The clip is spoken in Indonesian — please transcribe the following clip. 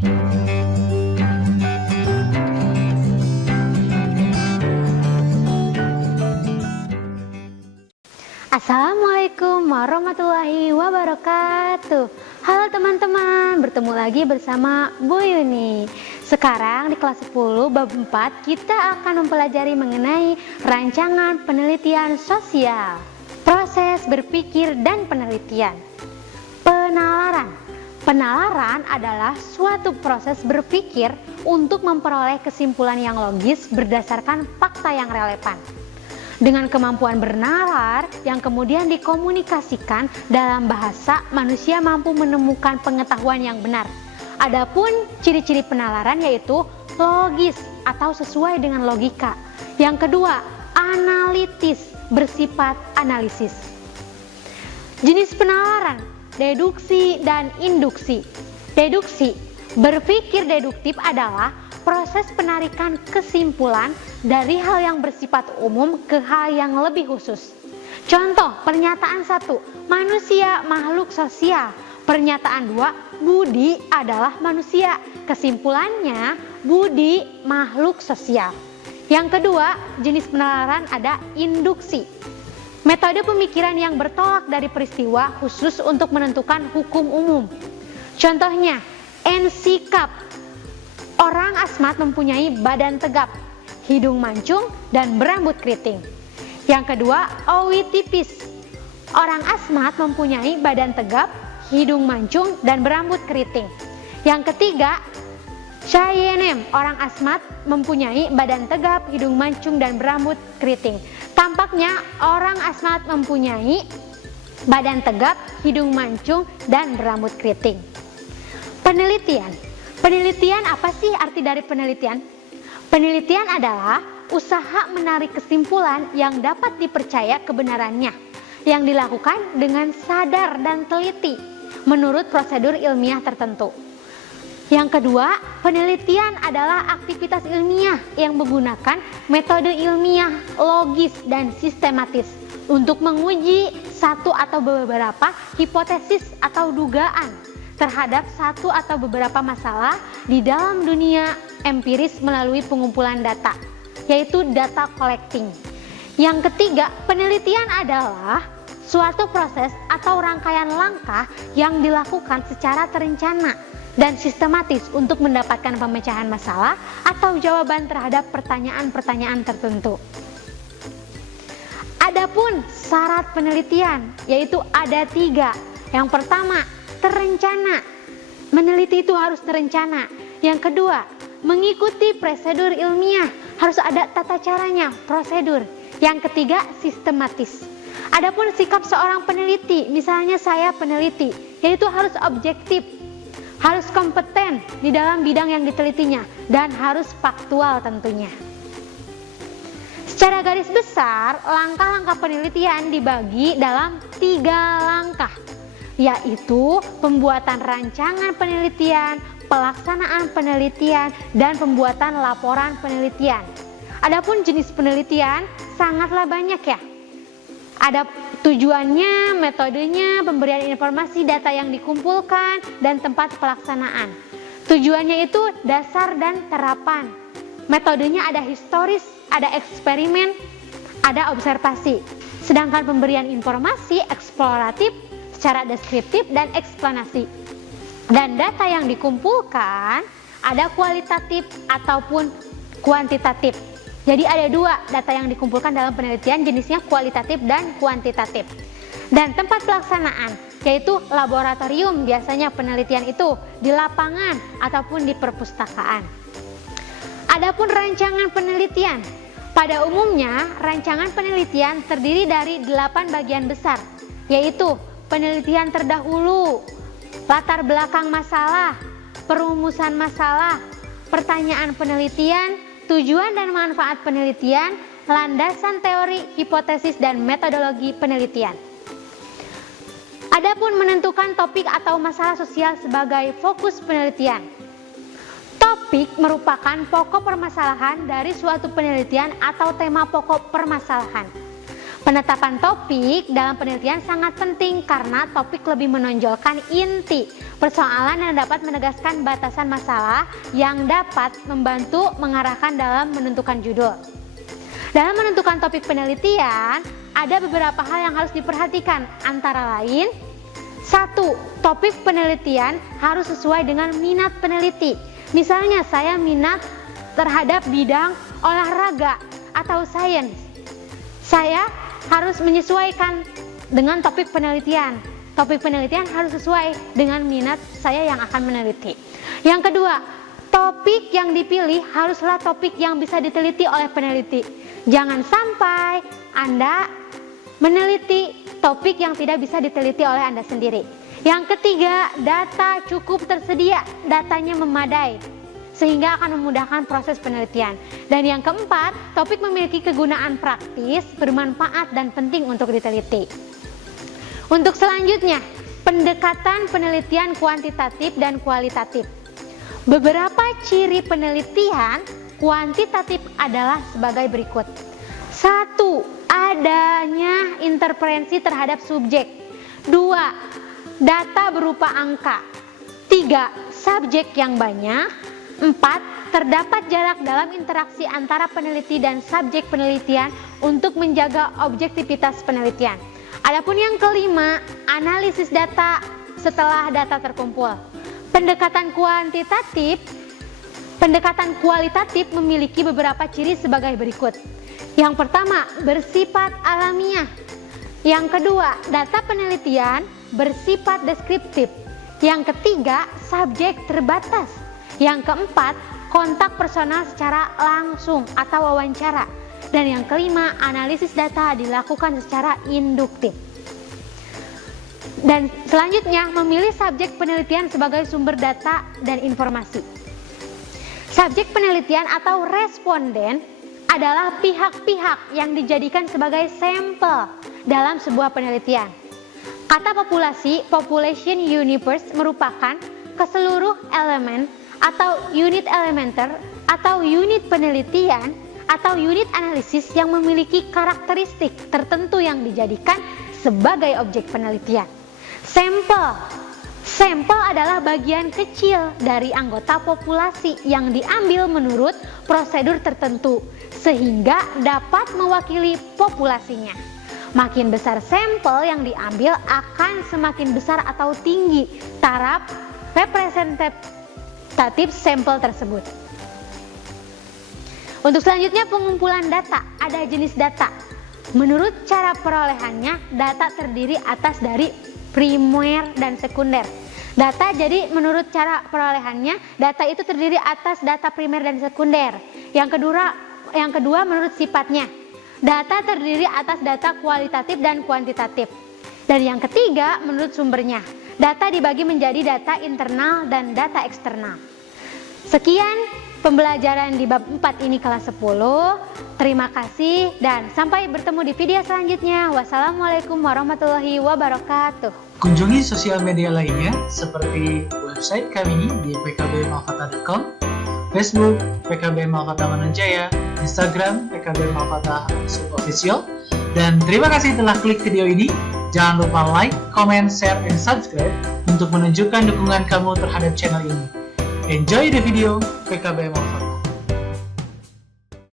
Assalamualaikum warahmatullahi wabarakatuh. Halo teman-teman, bertemu lagi bersama Bu Yuni. Sekarang di kelas 10 bab 4 kita akan mempelajari mengenai rancangan penelitian sosial, proses berpikir dan penelitian. Penalaran. Penalaran adalah suatu proses berpikir untuk memperoleh kesimpulan yang logis berdasarkan fakta yang relevan. Dengan kemampuan bernalar yang kemudian dikomunikasikan dalam bahasa, manusia mampu menemukan pengetahuan yang benar. Adapun ciri-ciri penalaran yaitu logis atau sesuai dengan logika. Yang kedua, analitis, bersifat analisis. Jenis penalaran, deduksi dan induksi. Deduksi, berpikir deduktif adalah proses penarikan kesimpulan dari hal yang bersifat umum ke hal yang lebih khusus. Contoh, pernyataan 1, manusia makhluk sosial. Pernyataan 2, Budi adalah manusia. Kesimpulannya, Budi makhluk sosial. Yang kedua, jenis penalaran ada induksi. Metode pemikiran yang bertolak dari peristiwa khusus untuk menentukan hukum umum. Contohnya, ensikap. Orang asmat mempunyai badan tegap, hidung mancung, dan berambut keriting. Yang kedua, oitipis. Orang asmat mempunyai badan tegap, hidung mancung, dan berambut keriting. Yang ketiga, Cheyenne. Orang asmat mempunyai badan tegap, hidung mancung, dan berambut keriting. Tampaknya orang asmat mempunyai badan tegap, hidung mancung, dan berambut keriting. Penelitian. Penelitian, apa sih arti dari penelitian? Penelitian adalah usaha menarik kesimpulan yang dapat dipercaya kebenarannya, yang dilakukan dengan sadar dan teliti menurut prosedur ilmiah tertentu. Yang kedua, penelitian adalah aktivitas ilmiah yang menggunakan metode ilmiah, logis, dan sistematis untuk menguji satu atau beberapa hipotesis atau dugaan terhadap satu atau beberapa masalah di dalam dunia empiris melalui pengumpulan data, yaitu data collecting. Yang ketiga, penelitian adalah suatu proses atau rangkaian langkah yang dilakukan secara terencana dan sistematis untuk mendapatkan pemecahan masalah atau jawaban terhadap pertanyaan-pertanyaan tertentu. Adapun syarat penelitian, yaitu ada 3. Yang pertama, terencana. Meneliti itu harus terencana. Yang kedua, mengikuti prosedur ilmiah. Harus ada tata caranya, prosedur. Yang ketiga, sistematis. Adapun sikap seorang peneliti, misalnya saya peneliti, yaitu harus objektif, harus kompeten di dalam bidang yang ditelitinya, dan harus faktual tentunya. Secara garis besar, langkah-langkah penelitian dibagi dalam 3 langkah, yaitu pembuatan rancangan penelitian, pelaksanaan penelitian, dan pembuatan laporan penelitian. Adapun jenis penelitian sangatlah banyak ya. Ada tujuannya, metodenya, pemberian informasi data yang dikumpulkan, dan tempat pelaksanaan. Tujuannya itu dasar dan terapan. Metodenya ada historis, ada eksperimen, ada observasi. Sedangkan pemberian informasi eksploratif, secara deskriptif dan eksplanasi. Dan data yang dikumpulkan ada kualitatif ataupun kuantitatif. Jadi ada 2 data yang dikumpulkan dalam penelitian, jenisnya kualitatif dan kuantitatif. Dan tempat pelaksanaan, yaitu laboratorium, biasanya penelitian itu di lapangan ataupun di perpustakaan. Adapun rancangan penelitian, pada umumnya rancangan penelitian terdiri dari 8 bagian besar, yaitu penelitian terdahulu, latar belakang masalah, perumusan masalah, pertanyaan penelitian, tujuan dan manfaat penelitian, landasan teori, hipotesis, dan metodologi penelitian. Adapun menentukan topik atau masalah sosial sebagai fokus penelitian. Topik merupakan pokok permasalahan dari suatu penelitian atau tema pokok permasalahan. Penetapan topik dalam penelitian sangat penting karena topik lebih menonjolkan inti persoalan yang dapat menegaskan batasan masalah yang dapat membantu mengarahkan dalam menentukan judul. Dalam menentukan topik penelitian, ada beberapa hal yang harus diperhatikan, antara lain: 1. Topik penelitian harus sesuai dengan minat peneliti. Misalnya saya minat terhadap bidang olahraga atau sains. Saya harus menyesuaikan dengan topik penelitian. Topik penelitian harus sesuai dengan minat saya yang akan meneliti. Yang kedua, topik yang dipilih haruslah topik yang bisa diteliti oleh peneliti. Jangan sampai Anda meneliti topik yang tidak bisa diteliti oleh Anda sendiri. Yang ketiga, data cukup tersedia, datanya memadai, sehingga akan memudahkan proses penelitian. Dan yang keempat, topik memiliki kegunaan praktis, bermanfaat, dan penting untuk diteliti. Untuk selanjutnya, pendekatan penelitian kuantitatif dan kualitatif. Beberapa ciri penelitian kuantitatif adalah sebagai berikut. 1. Adanya interferensi terhadap subjek. 2. Data berupa angka. 3. Subjek yang banyak. 4. Terdapat jarak dalam interaksi antara peneliti dan subjek penelitian untuk menjaga objektivitas penelitian. Adapun yang kelima, analisis data setelah data terkumpul. Pendekatan kualitatif memiliki beberapa ciri sebagai berikut. Yang pertama, bersifat alamiah. Yang kedua, data penelitian bersifat deskriptif. Yang ketiga, subjek terbatas. Yang keempat, kontak personal secara langsung atau wawancara. Dan yang kelima, analisis data dilakukan secara induktif. Dan selanjutnya, memilih subjek penelitian sebagai sumber data dan informasi. Subjek penelitian atau responden adalah pihak-pihak yang dijadikan sebagai sampel dalam sebuah penelitian. Kata populasi, population universe, merupakan keseluruh elemen atau unit elementer atau unit penelitian atau unit analisis yang memiliki karakteristik tertentu yang dijadikan sebagai objek penelitian. Sampel adalah bagian kecil dari anggota populasi yang diambil menurut prosedur tertentu sehingga dapat mewakili populasinya. Makin besar sampel yang diambil akan semakin besar atau tinggi taraf representatif sampel tersebut. Untuk selanjutnya, pengumpulan data. Ada jenis data. Menurut cara perolehannya, data terdiri atas dari primer dan sekunder. Data, jadi menurut cara perolehannya, data itu terdiri atas data primer dan sekunder. Yang kedua menurut sifatnya. Data terdiri atas data kualitatif dan kuantitatif. Dan yang ketiga menurut sumbernya. Data dibagi menjadi data internal dan data eksternal. Sekian pembelajaran di bab 4 ini kelas 10. Terima kasih dan sampai bertemu di video selanjutnya. Wassalamualaikum warahmatullahi wabarakatuh. Kunjungi sosial media lainnya seperti website kami di pkbmalkata.com, Facebook PKB Malkata Mananjaya, Instagram PKB Malkata _official. Dan terima kasih telah klik video ini. Jangan lupa like, comment, share, and subscribe untuk menunjukkan dukungan kamu terhadap channel ini. Enjoy the video, PKB Malkata.